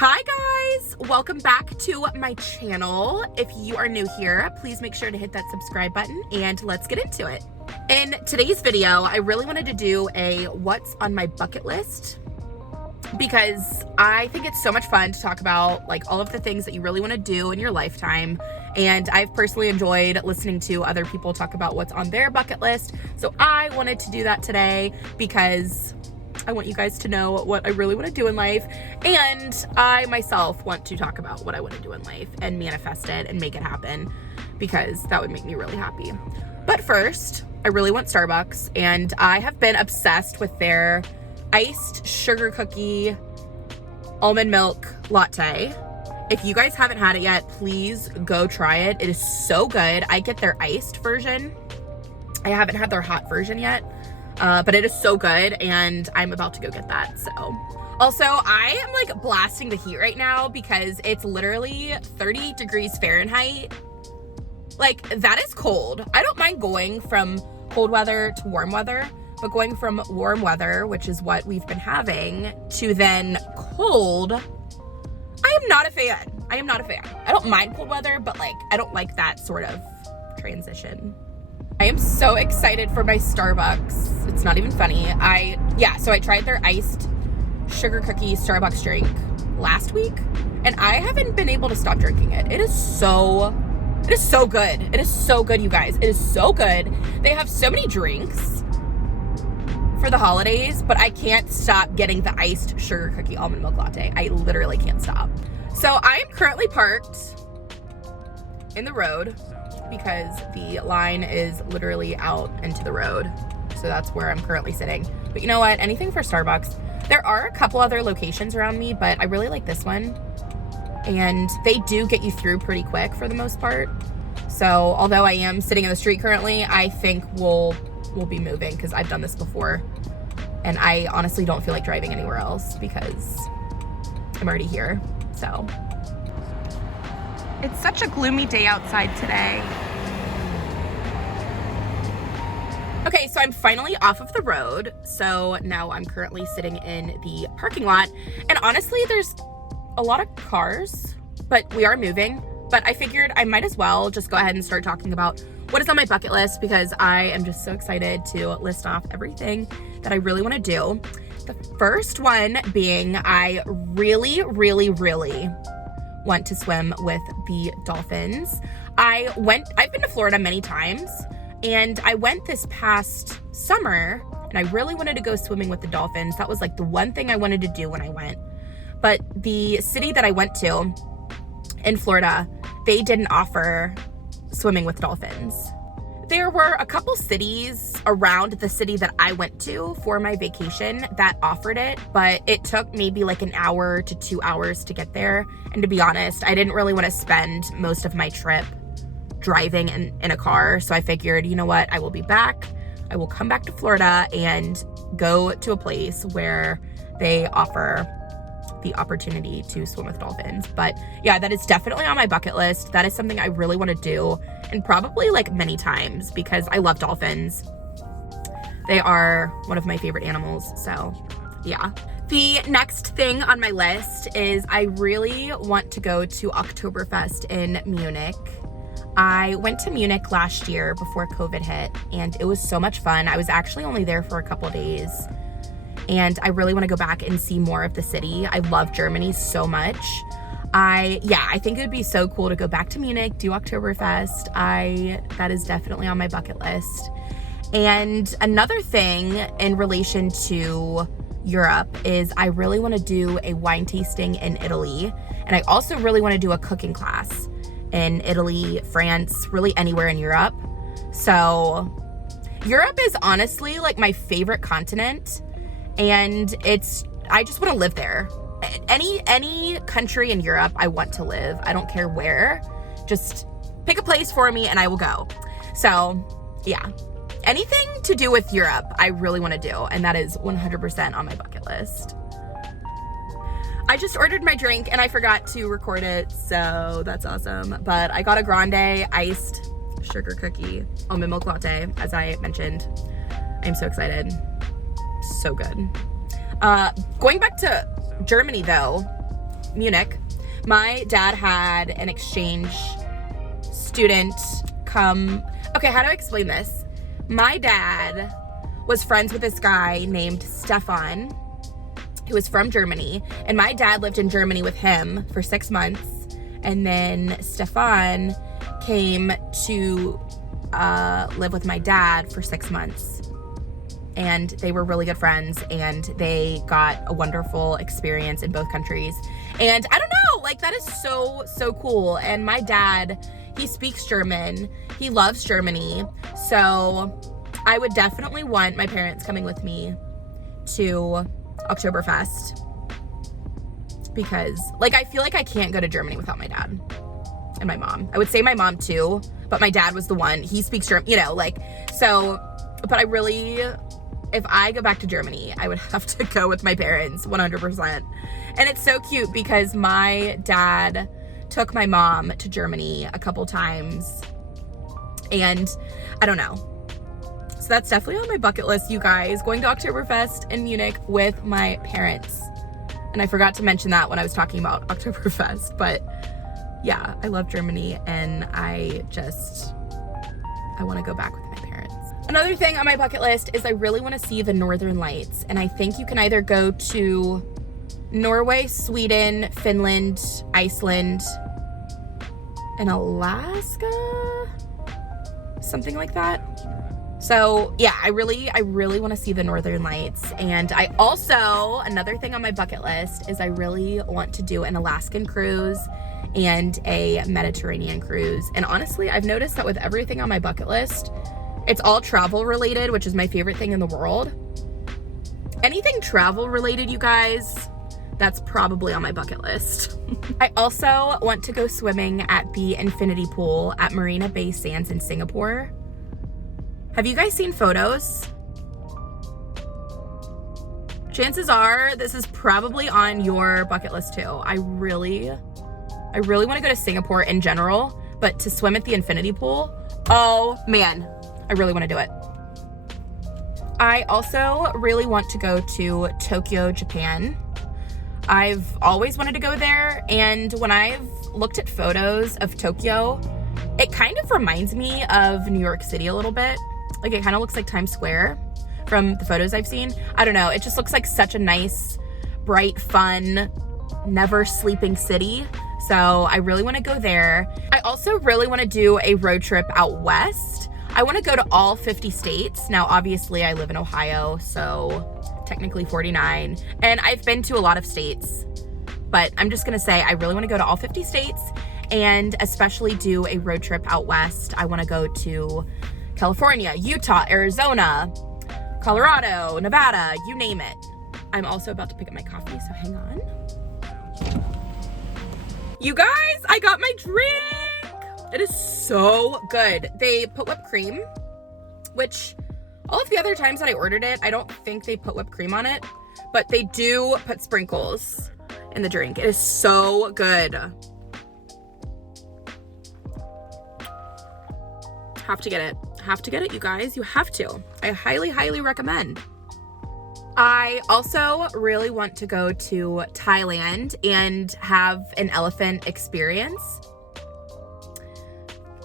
Hi guys, welcome back to my channel. If you are new here, please make sure to hit that subscribe button and let's get into it. In today's video, I really wanted to do a what's on my bucket list because I think it's so much fun to talk about like all of the things that you really want to do in your lifetime. And I've personally enjoyed listening to other people talk about what's on their bucket list. So I wanted to do that today because I want you guys to know what I really want to do in life, and I myself want to talk about what I want to do in life and manifest it and make it happen because that would make me really happy. But first, I really want Starbucks, and I have been obsessed with their iced sugar cookie almond milk latte. If you guys haven't had it yet, please go try it. It is so good. I get their iced version. I haven't had their hot version yet. But it is so good, and I'm about to go get that, so. Also, I am like blasting the heat right now because it's literally 30 degrees Fahrenheit. Like, that is cold. I don't mind going from cold weather to warm weather, but going from warm weather, which is what we've been having, to then cold, I am not a fan. I am not a fan. I don't mind cold weather, but like, I don't like that sort of transition. I am so excited for my Starbucks. It's not even funny. So I tried their iced sugar cookie Starbucks drink last week, and I haven't been able to stop drinking it. It is so good. It is so good, you guys. It is so good. They have so many drinks for the holidays, but I can't stop getting the iced sugar cookie almond milk latte. I literally can't stop. So I am currently parked in the road because the line is literally out into the road. So that's where I'm currently sitting. But you know what? Anything for Starbucks. There are a couple other locations around me, but I really like this one. And they do get you through pretty quick for the most part. So although I am sitting in the street currently, I think we'll be moving because I've done this before. And I honestly don't feel like driving anywhere else because I'm already here, so. It's such a gloomy day outside today. Okay, so I'm finally off of the road. So now I'm currently sitting in the parking lot. And honestly, there's a lot of cars, but we are moving. But I figured I might as well just go ahead and start talking about what is on my bucket list because I am just so excited to list off everything that I really want to do. The first one being I really want to swim with the dolphins. I've been to Florida many times, and I went this past summer, and I really wanted to go swimming with the dolphins. That was like the one thing I wanted to do when I went. But the city that I went to in Florida, they didn't offer swimming with dolphins. There were a couple cities around the city that I went to for my vacation that offered it, but it took maybe like an hour to 2 hours to get there. And to be honest, I didn't really want to spend most of my trip driving in a car. So I figured, you know what, I will be back. I will come back to Florida and go to a place where they offer the opportunity to swim with dolphins. But yeah, that is definitely on my bucket list. That is something I really want to do, and probably like many times because I love dolphins. They are one of my favorite animals, so yeah. The next thing on my list is I really want to go to Oktoberfest in Munich. I went to Munich last year before COVID hit, and it was so much fun. I was actually only there for a couple days, and I really want to go back and see more of the city. I love Germany so much. I think it would be so cool to go back to Munich, do Oktoberfest. That is definitely on my bucket list. And another thing in relation to Europe is I really want to do a wine tasting in Italy. And I also really want to do a cooking class in Italy, France, really anywhere in Europe. So Europe is honestly like my favorite continent. And I just want to live there. Any country in Europe I want to live. I don't care where. Just pick a place for me and I will go. So yeah, anything to do with Europe I really want to do. And that is 100% on my bucket list. I just ordered my drink and I forgot to record it, so that's awesome. But I got a grande iced sugar cookie almond milk latte, as I mentioned. I'm so excited. So good. Going back to Germany though, Munich. My dad had an exchange student come. Okay, how do I explain this? My dad was friends with this guy named Stefan, who was from Germany, and my dad lived in Germany with him for 6 months, and then Stefan came to live with my dad for 6 months, and they were really good friends, and they got a wonderful experience in both countries. And I don't know, like, that is so cool. And my dad, he speaks German, he loves Germany, so I would definitely want my parents coming with me to Oktoberfest, because, like, I feel like I can't go to Germany without my dad and my mom. I would say my mom too, but my dad was the one, he speaks German, you know, like, so, but I really, if I go back to Germany, I would have to go with my parents 100%. And it's so cute because my dad took my mom to Germany a couple times, and I don't know. So that's definitely on my bucket list, you guys, going to Oktoberfest in Munich with my parents. And I forgot to mention that when I was talking about Oktoberfest, but yeah, I love Germany, and I want to go back with my parents. Another thing on my bucket list is I really want to see the Northern Lights, and I think you can either go to Norway, Sweden, Finland, Iceland, and Alaska, something like that. So yeah, I really want to see the Northern Lights. And I also, another thing on my bucket list is I really want to do an Alaskan cruise and a Mediterranean cruise. And honestly, I've noticed that with everything on my bucket list, it's all travel related, which is my favorite thing in the world. Anything travel related, you guys, that's probably on my bucket list. I also want to go swimming at the infinity pool at Marina Bay Sands in Singapore. Have you guys seen photos? Chances are this is probably on your bucket list too. I really want to go to Singapore in general, but to swim at the infinity pool, oh man, I really want to do it. I also really want to go to Tokyo, Japan. I've always wanted to go there, and when I've looked at photos of Tokyo, it kind of reminds me of New York City a little bit. Like, it kind of looks like Times Square from the photos I've seen. I don't know, it just looks like such a nice, bright, fun, never sleeping city. So I really want to go there. I also really want to do a road trip out west. I want to go to all 50 states. Now, obviously, I live in Ohio, so technically 49. And I've been to a lot of states, but I'm just going to say I really want to go to all 50 states, and especially do a road trip out west. I want to go to California, Utah, Arizona, Colorado, Nevada, you name it. I'm also about to pick up my coffee, so hang on. You guys, I got my drink. It is so good. They put whipped cream, which all of the other times that I ordered it, I don't think they put whipped cream on it, but they do put sprinkles in the drink. It is so good. Have to get it. Have to get it, you guys. You have to. I highly recommend. I also really want to go to Thailand and have an elephant experience,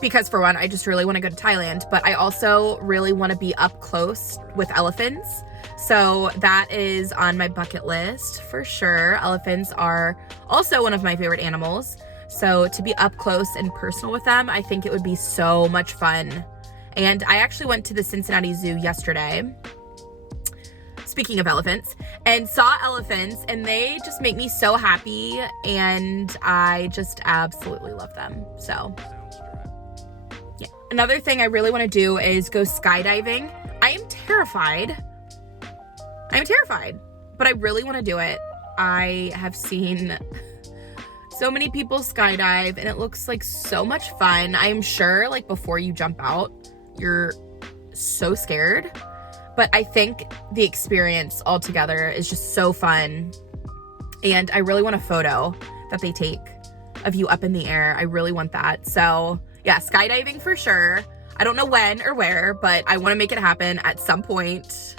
because for one, I just really want to go to Thailand, but I also really want to be up close with elephants. So that is on my bucket list for sure. Elephants are also one of my favorite animals. So to be up close and personal with them, I think it would be so much fun. And I actually went to the Cincinnati Zoo yesterday, speaking of elephants, and saw elephants, and they just make me so happy, and I just absolutely love them. So yeah. Another thing I really want to do is go skydiving. I am terrified, but I really want to do it. I have seen so many people skydive, and it looks like so much fun. I am sure, like, before you jump out, you're so scared, but I think the experience altogether is just so fun. And I really want a photo that they take of you up in the air. I really want that. So yeah, skydiving for sure. I don't know when or where, but I want to make it happen at some point.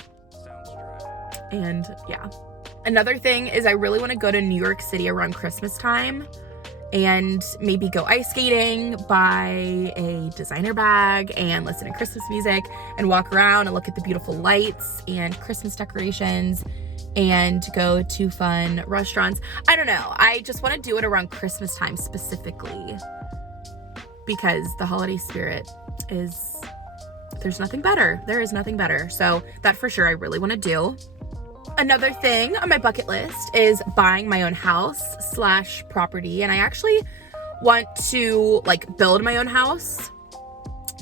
And yeah, Another thing is I really want to go to New York City around Christmas time and maybe go ice skating, buy a designer bag, and listen to Christmas music and walk around and look at the beautiful lights and Christmas decorations and go to fun restaurants. I don't know. I just want to do it around Christmas time specifically because the holiday spirit is, there's nothing better. There is nothing better. So that for sure I really want to do. Another thing on my bucket list is buying my own house/property. And I actually want to like build my own house,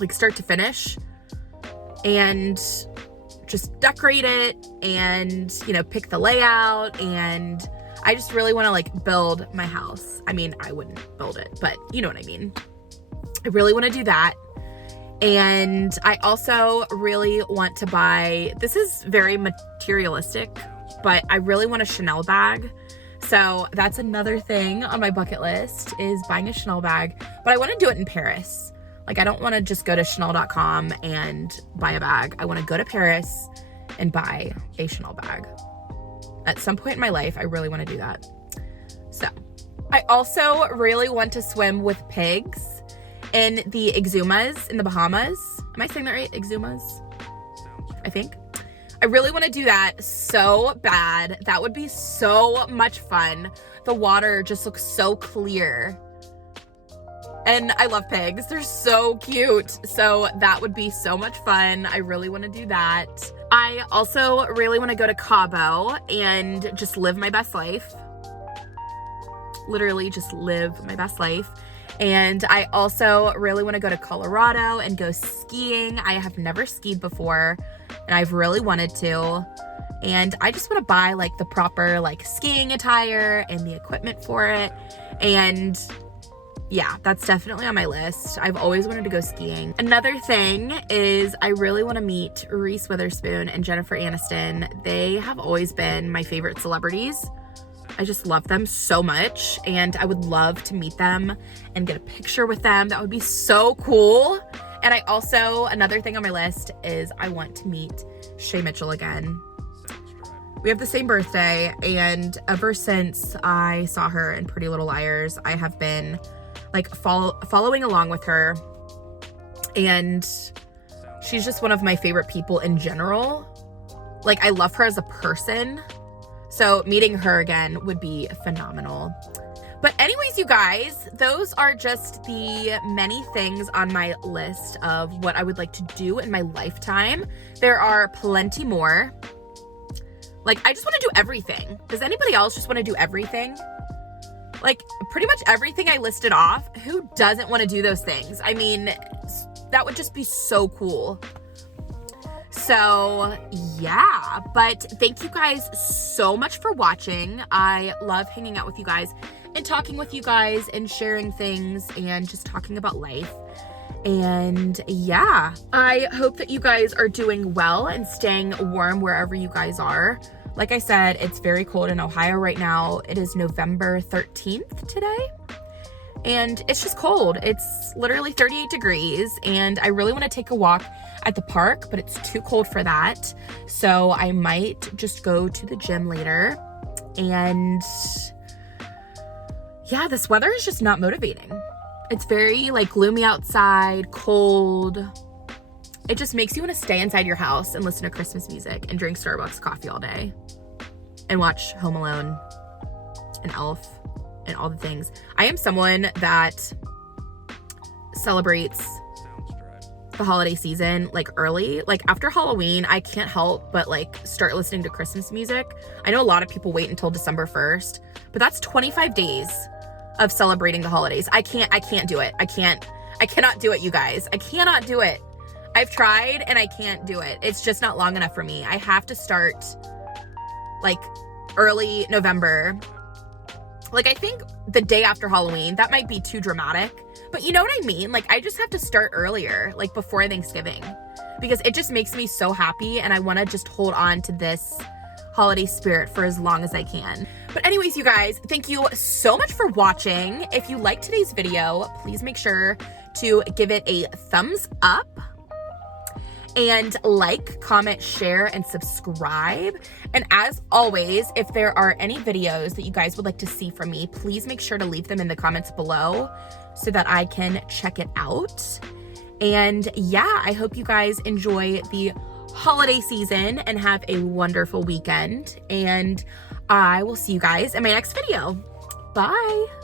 like start to finish, and just decorate it and, you know, pick the layout. And I just really want to like build my house. I mean, I wouldn't build it, but you know what I mean. I really want to do that. And I also really want to buy, this is very materialistic, but I really want a Chanel bag. So that's another thing on my bucket list is buying a Chanel bag, but I want to do it in Paris. Like, I don't want to just go to Chanel.com and buy a bag. I want to go to Paris and buy a Chanel bag. At some point in my life, I really want to do that. So I also really want to swim with pigs in the Exumas in the Bahamas. Am I saying that right? Exumas? I think. I really want to do that so bad. That would be so much fun. The water just looks so clear. And I love pigs. They're so cute. So that would be so much fun. I really want to do that. I also really want to go to Cabo and just live my best life. Literally just live my best life. And I also really want to go to Colorado and go skiing. I have never skied before and I've really wanted to. And I just want to buy like the proper like skiing attire and the equipment for it. And yeah, that's definitely on my list. I've always wanted to go skiing. Another thing is I really want to meet Reese Witherspoon and Jennifer Aniston. They have always been my favorite celebrities. I just love them so much and I would love to meet them and get a picture with them. That would be so cool. And I also, another thing on my list is I want to meet Shay Mitchell again. We have the same birthday, and ever since I saw her in Pretty Little Liars, I have been like following along with her, and she's just one of my favorite people in general. Like, I love her as a person. So meeting her again would be phenomenal. But anyways, you guys, those are just the many things on my list of what I would like to do in my lifetime. There are plenty more. Like, I just want to do everything. Does anybody else just want to do everything? Like, pretty much everything I listed off, who doesn't want to do those things? I mean, that would just be so cool. So yeah, but thank you guys so much for watching. I love hanging out with you guys and talking with you guys and sharing things and just talking about life. And yeah, I hope that you guys are doing well and staying warm wherever you guys are. Like I said, it's very cold in Ohio right now. It is November 13th today. And it's just cold. It's literally 38 degrees and I really want to take a walk at the park, but it's too cold for that. So I might just go to the gym later. And yeah, this weather is just not motivating. It's very like gloomy outside, cold. It just makes you want to stay inside your house and listen to Christmas music and drink Starbucks coffee all day and watch Home Alone and Elf and all the things. I am someone that celebrates the holiday season like early. Like after Halloween, I can't help but like start listening to Christmas music. I know a lot of people wait until December 1st, but that's 25 days of celebrating the holidays. I can't do it. I cannot do it, you guys. I cannot do it. I've tried and I can't do it. It's just not long enough for me. I have to start like early November. Like, I think the day after Halloween, that might be too dramatic, but you know what I mean? Like, I just have to start earlier, like before Thanksgiving, because it just makes me so happy and I want to just hold on to this holiday spirit for as long as I can. But anyways, you guys, thank you so much for watching. If you liked today's video, please make sure to give it a thumbs up. And like, comment, share, and subscribe. And as always, if there are any videos that you guys would like to see from me, please make sure to leave them in the comments below so that I can check it out. And yeah, I hope you guys enjoy the holiday season and have a wonderful weekend. And I will see you guys in my next video. Bye.